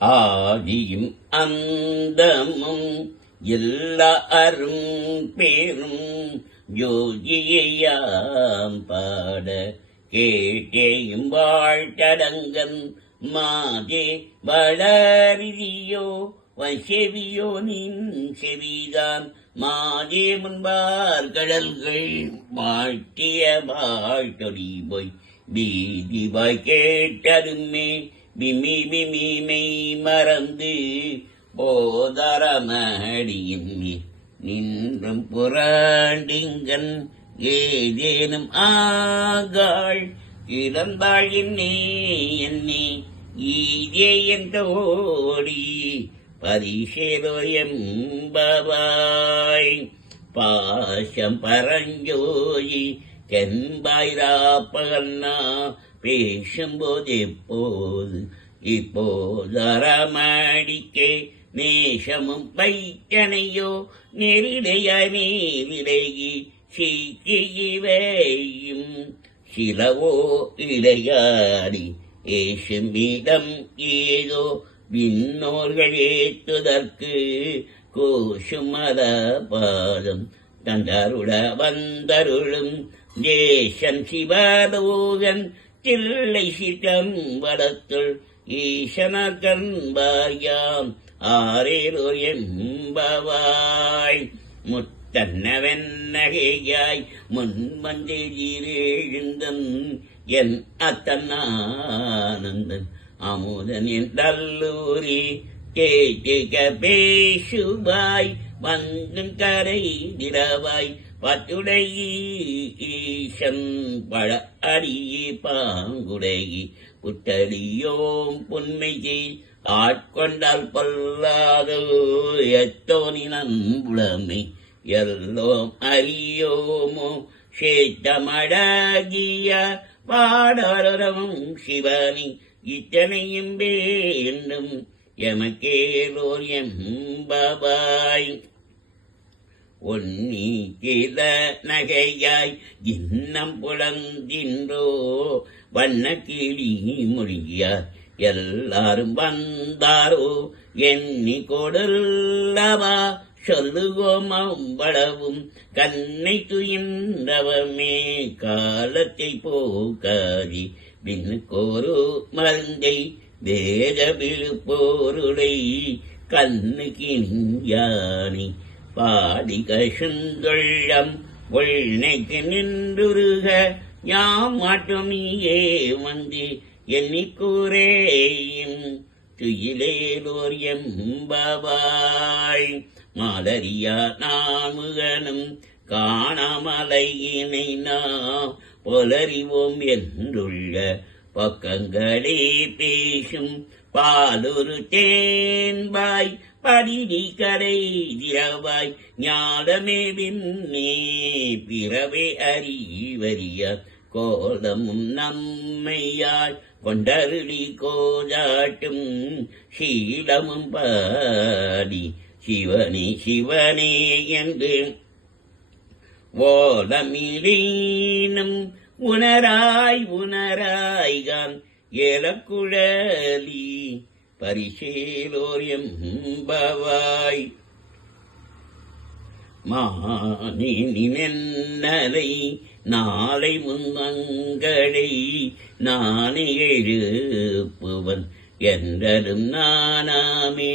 ஆதியும் அந்தமும் எல்லாரும் பேரும் ஜோதியாம் பாட கேட்டேயும் வாழ்த்தடங்கன் மாதே வளரிதியோ செவியோ நின் செவிதான் மாதே முன்பார் கடல்கள் வாழ்த்திய வாழ்த்தொடி போய் பீதிவாய் கேட்டருமே விமி விமிமை மறந்து போதரமடியின் நின்றும் புராண்டிங்கன் ஏதேனும் ஆகாள் இறந்தாள் என்னே ஈதே என்றோடி பரிசேரோயம்பவாய் பாசம் பரஞ்சோயி தென்பாயிராப்பகன்னா பேசும்போது இப்போதரமடிக்கே நேசமும் பைத்தனையோ நெருடையாய் மேலிடகி சீக்கியவையும் சிலவோ இடையாடி ஏசுமிடம் ஏதோ விண்ணோர்கள் ஏத்துதற்கு கோஷுமத பாதம் தந்தருட வந்தருளும் தேசன் சிவலோகன் தில்லை சிட்டம் வடத்துள் ஈசனர் கண்பாயாம் ஆரேலோர் என்பவாய் முத்தன்னவென்னகையாய் முன்வந்தேஜிரேழுந்தன் என் அத்தன்னானந்தன் அமுதன் என் தல்லூரி கேட்க பேசுவாய் வந்தும் கரை திரவாய் பத்துடையீசன் பழ அடியே பாங்குடையி புத்தடியோம் புன்மையை ஆட்கொண்டால் பொல்லாதோ எத்தோனி நன்புலமை எல்லோம் அறியோமோ சேத்தமடகிய பாடரமும் சிவனி இத்தனையும் வேண்டும் எமக்கேலோர் எம்பவாய் ஒன்னி கில நகையாய் இன்னம் புலந்தின்றோ வண்ண கிளி மொழியார் எல்லாரும் வந்தாரோ எண்ணி கொடுல்லவா சொல்லுவோம் அவ்வளவும் கண்ணை துயின்றவமே காலத்தை போக்காதி பின்னுக்கோரு மருந்தை வேத விழுப்போருடை கண்ணு கிணியானி பாடி கசுந்தொள்ளம் ஒள்ளைக்கு நின்றுருக யாம் மாட்டும் நீயே வந்து எண்ணிக்கூறேயும் துயிலேலோர் எம்பவாய் மாதரியா நாமுகனும் காணாமலையினை நாம் புலறிவோம் என்றுள்ள பக்கங்களே பேசும் பாலொரு தேன்பாய் படிடி கரை திரவாய் ஞானமே விண்ணே பிறவே அறிவறிய கோலமும் நம்மையாள் கொண்டருளி கோதாட்டும் சீலமும் பாடி சிவனே சிவனே என்று ஓலமிழீனும் உணராய்கான் ஏலக்குழலி பரிசேலோர் எம்பவாய் மானினென்னலை நாளை முன்மங்களை நானே எழுப்புவன் என்றதும் நானாமே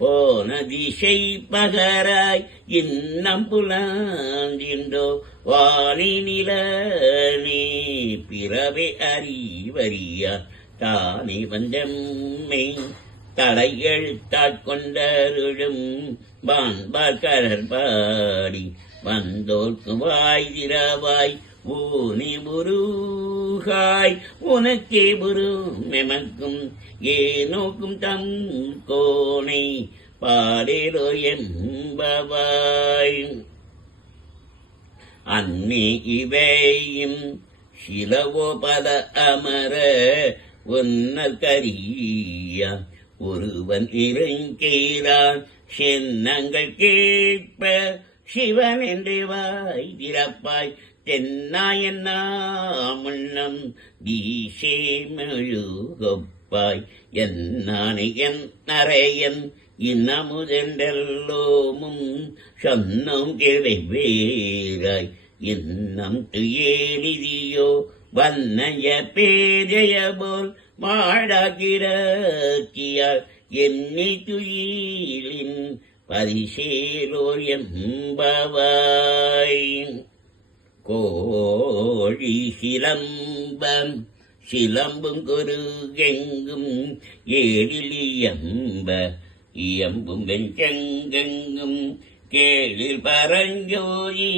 போன திசை பகராய் இன்னம் புலாந்தின்றோ வாணி நிலனே பிறவே அறிவறியா தானே வந்தம்மை தலையெழுத்தாட் கொண்டருளும் பான்பார் கடற்பாடி வந்தோர்க்கு வாய் திரவாய் ஊனி புருகாய் உனக்கே புரு மெமக்கும் ஏனோக்கும் தம் கோனை பாடேலோ என்பவாய் அன்னே இவையும் சிலவோ பல அமர உன்னர் கரியா ஒருவன் இறங்கேரான் சென்னங்கள் கேட்ப சிவன் என்று வாய் திறப்பாய் தென்னாயன்னா முன்னம் வீசே மெழுகொப்ப கேட்பாய் என்னானை என் நரையன் இன்னமுதென்றெல்லோமும் சொன்னம் கிளைவேராய் இன்னம் துயேலிதியோ வன்னய பேதைய போல் மாடாகிராக்கியார் என்னை துயிலின் பரிசேலோர் எம்பவாய். கோழி சிலம்பம் சிலம்பும் குருகெங்கும் ஏழில் இயம்பும் வெஞ்செங்கெங்கும் கேளில் பரஞ்சோதி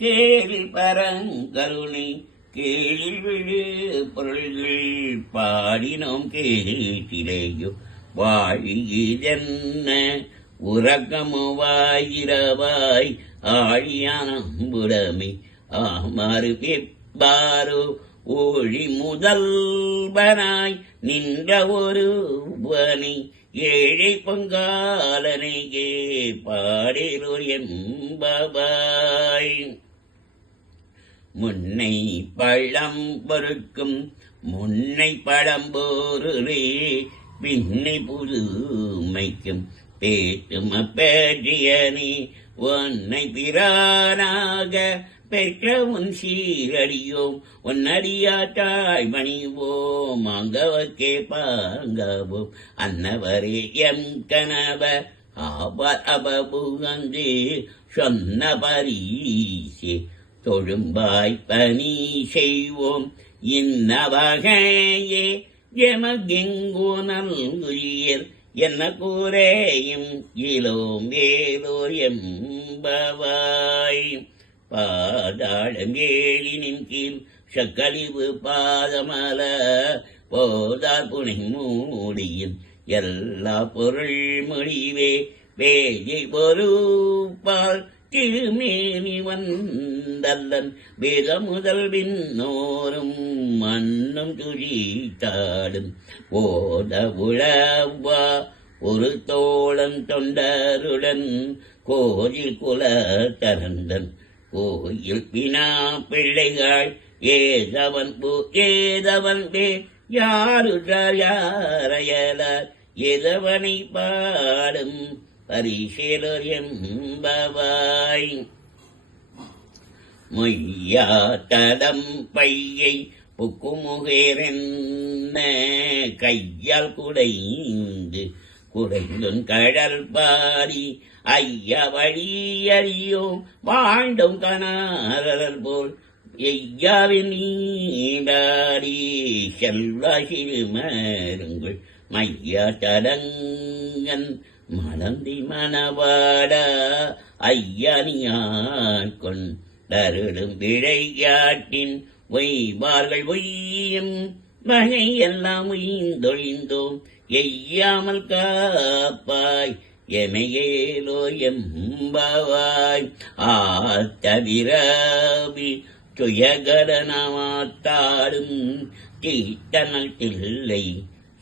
கேளில் பரங்கருணை கேளில் விழு பொருள்கள் பாடினோம் கேட்டிலேயோ வாழியதென்ன உறக்கமுவாயிரவாய் ஆழியானம்புடமை ஆமாறு பிப்பாரோ ஒழி முதல்வனாய் நின்ற ஒருவனை ஏழை பொங்காலனையே பாடேலோ எம்பவாய். முன்னை பழம் பொறுக்கும் முன்னை பழம்போருளே பின்னை புதுமைக்கும் பேற்றும் அப்பேற்றியனே உன்னை பிரானாக பெற்ற உன் சீரடியோம் உன்னடியாட்டாய் மணிவோம் அங்கவர்க்கே பாங்கவோம் அன்னவரே எம் கனவ ஆவர் அபபுகந்தே சொன்ன பரீசே தொழும்பாய் பணி செய்வோம் இன்னவகையே எமகெங்கோ நல்குயிர் என்ன கூரையும் இலோம் வேலோர் எம்பவாய். பாதாளம் ஏழினின் கீழ் சக்கழிவு பாதமல போதார் புனை மூடியின் எல்லா பொருள் முடிவே வேஜை பொறுப்பால் திருமேனி வந்தல்லன் வேத முதல் விண்ணோரும் மண்ணும் துழித்தாடும் ஓத உழவா ஒரு தோழன் தொண்டருடன் கோயில் குல தரந்தன் கோயில் பினா பிள்ளைகள் ஏதவன் பே யாருற்றார் யாரையலார் எதவனை பாடும் பரிசேலோர் எம்பவாய். மொய்யா தடம் பையை புக்குமுகேரென்ன கையால் குடைந்துன் கடல் பாடி ஐயா வழி அறியோம் வாழ்ந்தும் கணாரல் போல் எய்யாவின் நீடாடி செல்வா சிறுமருங்கள் மையா தடங்கன் மலந்தி மணவாடா ஐயனியான் கொண்டருடும் விளையாட்டின் ஒய்வார்கள் ஒய்யும் வகை எல்லாம் உயிர்ந்தொழிந்தோம் எய்யாமல் காப்பாய் எமையேலோ எம்பவாய். ஆத்தவிராவி துயகரனமாத்தாடும் தீட்டனல் தில்லை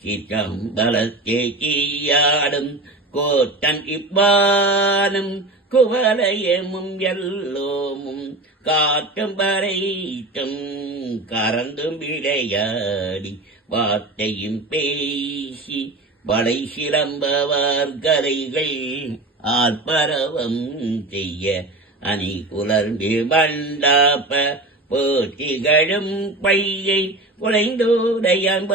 சிற்றம்பலத்தே கீயாடும் கோட்டன் இப்பானும் குவலயமும் எல்லோமும் காட்டும் பறைத்தும் கறந்தும் விளையாடி வார்த்தையும் பேசி வளை சிலம்பவார் கரைகள் ஆர்ப்பரவம் செய்ய அணி குலர்ந்து பண்டாப்ப போட்டிகளும் பையை குலைந்தோடையான்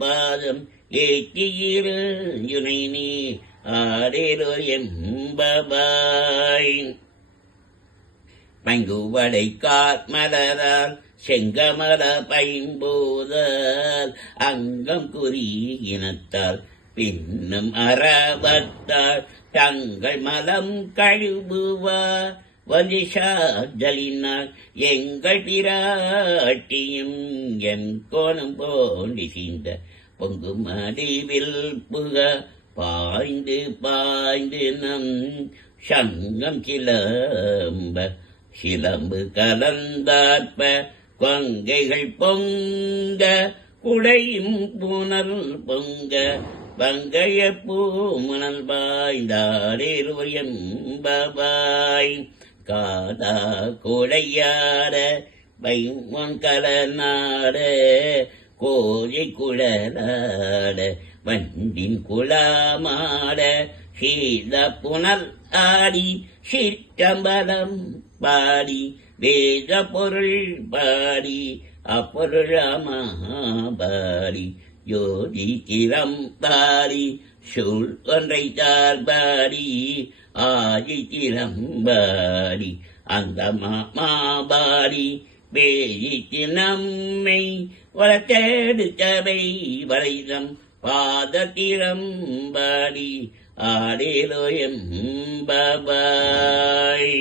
பாதம் ஏற்றியிருனை நீ ஆடேலோ எம்பவாய். பங்குவடை காத்மலரால் செங்கமல பைம்போதால் அங்கம் குறியினத்தால் பின்னும் அறவத்தால் தங்கள் மலம் கழுவுவார் வலிஷாதலினால் எங்கள் பிராட்டியும் என் கோணம் போண்டி சீந்த பொங்கு மடிவில் புக பாய்ந்து பாய்ந்து நம் சங்கம் சிலம்பு கலந்தாற்ப கொங்கைகள் பொங்க குடையும் புனல் பொங்க பங்கைய பூமுனல் பாய்ந்தாடேலோ எம்பவாய். காதா கொடையாட வைமன் கலநாட கோழி குழலாட வண்டின் குலாமாட சீத புனல் ஆடி சிற்றம்பலம் பாடி வேத பொருள் பாடி அப்பொருளாமாடி யோதி திறம் பாடி சூழ் ஒன்றை தார்பாடி ஆதி திறம்பாடி அந்த மாபாடி வேதித்து நம்மை வளர்த்தெடுத்தவை வளைதம் பாதத்திறம்பாடி ஆடேலோயம் பாபாய்.